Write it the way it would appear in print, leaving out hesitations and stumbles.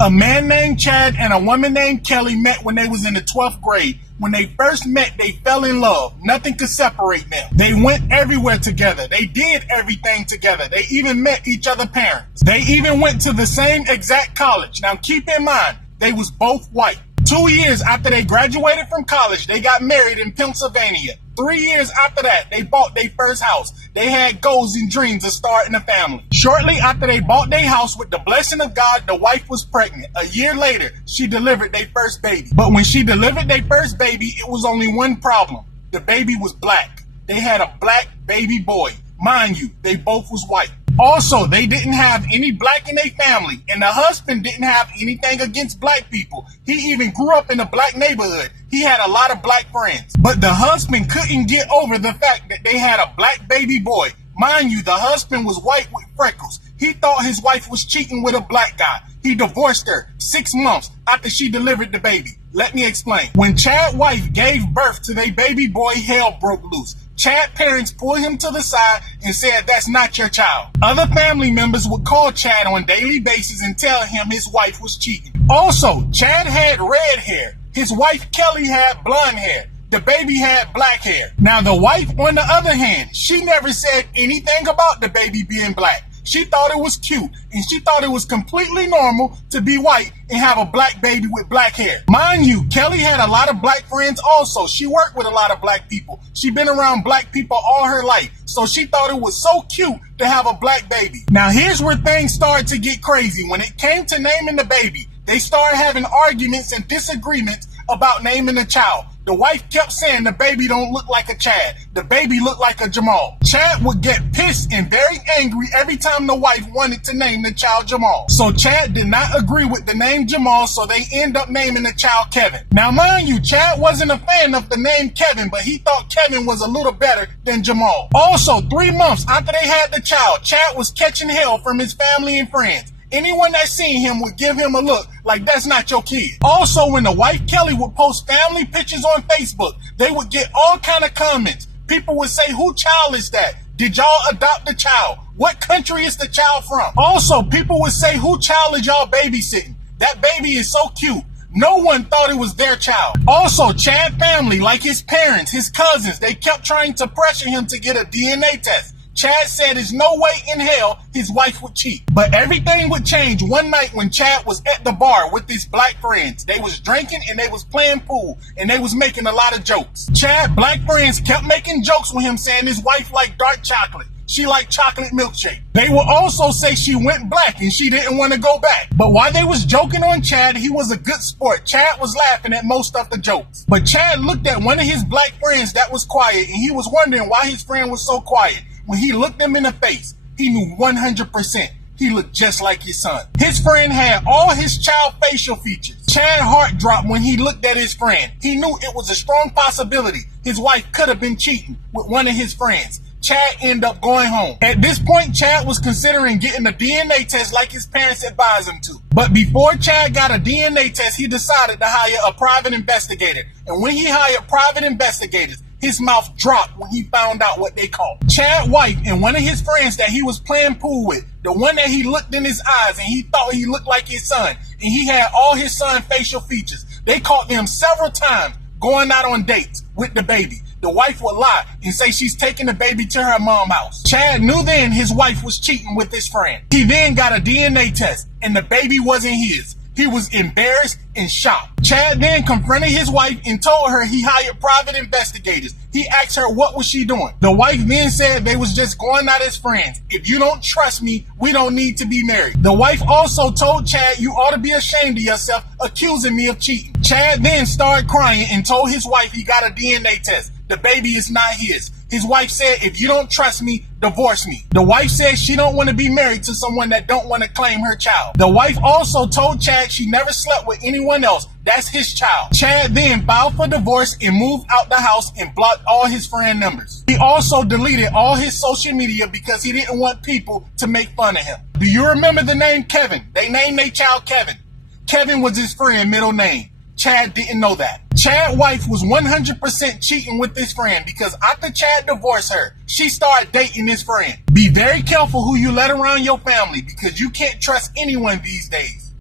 A man named Chad and a woman named Kelly met when they was in the 12th grade. When they first met, they fell in love. Nothing could separate them. They went everywhere together. They did everything together. They even met each other's parents. They even went to the same exact college. Now keep in mind, they was both white. 2 years after they graduated from college, they got married in Pennsylvania. 3 years after that, they bought their first house. They had goals and dreams of starting a family. Shortly after they bought their house, with the blessing of God, the wife was pregnant. A year later, she delivered their first baby. But when she delivered their first baby, it was only one problem. The baby was black. They had a black baby boy. Mind you, they both was white. Also, they didn't have any black in their family, and the husband didn't have anything against black people. He even grew up in a black neighborhood. He had a lot of black friends. But the husband couldn't get over the fact that they had a black baby boy. Mind you, the husband was white with freckles. He thought his wife was cheating with a black guy. He divorced her 6 months after she delivered the baby. Let me explain. When Chad's wife gave birth to their baby boy, hell broke loose. Chad's parents pulled him to the side and said, "That's not your child." Other family members would call Chad on a daily basis and tell him his wife was cheating. Also, Chad had red hair. His wife Kelly had blonde hair. The baby had black hair. Now the wife, on the other hand, she never said anything about the baby being black. She thought it was cute, and she thought it was completely normal to be white and have a black baby with black hair. Mind you, Kelly had a lot of black friends also. She worked with a lot of black people. She been around black people all her life, so she thought it was so cute to have a black baby. Now here's where things started to get crazy. When it came to naming the baby, they started having arguments and disagreements about naming the child. The wife kept saying the baby don't look like a Chad. The baby looked like a Jamal. Chad would get pissed and very angry every time the wife wanted to name the child Jamal. So Chad did not agree with the name Jamal, so they end up naming the child Kevin. Now mind you, Chad wasn't a fan of the name Kevin, but he thought Kevin was a little better than Jamal. Also, 3 months after they had the child, Chad was catching hell from his family and friends. Anyone that seen him would give him a look like that's not your kid. Also, when the wife Kelly would post family pictures on Facebook, they would get all kind of comments. People would say, "Who child is that? Did y'all adopt the child? What country is the child from?" Also, people would say, "Who child is y'all babysitting? That baby is so cute." No one thought it was their child. Also, Chad family, like his parents, his cousins, they kept trying to pressure him to get a DNA test. Chad said there's no way in hell his wife would cheat. But everything would change one night when Chad was at the bar with his black friends. They was drinking and they was playing pool and they was making a lot of jokes. Chad's black friends kept making jokes with him, saying his wife liked dark chocolate. She liked chocolate milkshake. They would also say she went black and she didn't want to go back. But while they was joking on Chad, he was a good sport. Chad was laughing at most of the jokes. But Chad looked at one of his black friends that was quiet and he was wondering why his friend was so quiet. When he looked him in the face, he knew 100% he looked just like his son. His friend had all his child facial features. Chad's heart dropped when he looked at his friend. He knew it was a strong possibility his wife could have been cheating with one of his friends. Chad ended up going home. At this point, Chad was considering getting a DNA test like his parents advised him to. But before Chad got a DNA test, he decided to hire a private investigator. And when he hired private investigators, his mouth dropped when he found out what they caught. Chad's wife and one of his friends that he was playing pool with, the one that he looked in his eyes and he thought he looked like his son, and he had all his son's facial features. They caught them several times going out on dates with the baby. The wife would lie and say she's taking the baby to her mom's house. Chad knew then his wife was cheating with his friend. He then got a DNA test and the baby wasn't his. He was embarrassed and shocked. Chad then confronted his wife and told her he hired private investigators. He asked her what was she doing. The wife then said they was just going out as friends. "If you don't trust me, we don't need to be married." The wife also told Chad, "You ought to be ashamed of yourself accusing me of cheating." Chad then started crying and told his wife he got a DNA test. The baby is not his. His wife said, "If you don't trust me, divorce me." The wife said she don't want to be married to someone that don't want to claim her child. The wife also told Chad she never slept with anyone else. That's his child. Chad then filed for divorce and moved out the house and blocked all his friend numbers. He also deleted all his social media because he didn't want people to make fun of him. Do you remember the name Kevin? They named their child Kevin. Kevin was his friend's middle name. Chad didn't know that. Chad's wife was 100% cheating with his friend because after Chad divorced her, she started dating his friend. Be very careful who you let around your family because you can't trust anyone these days.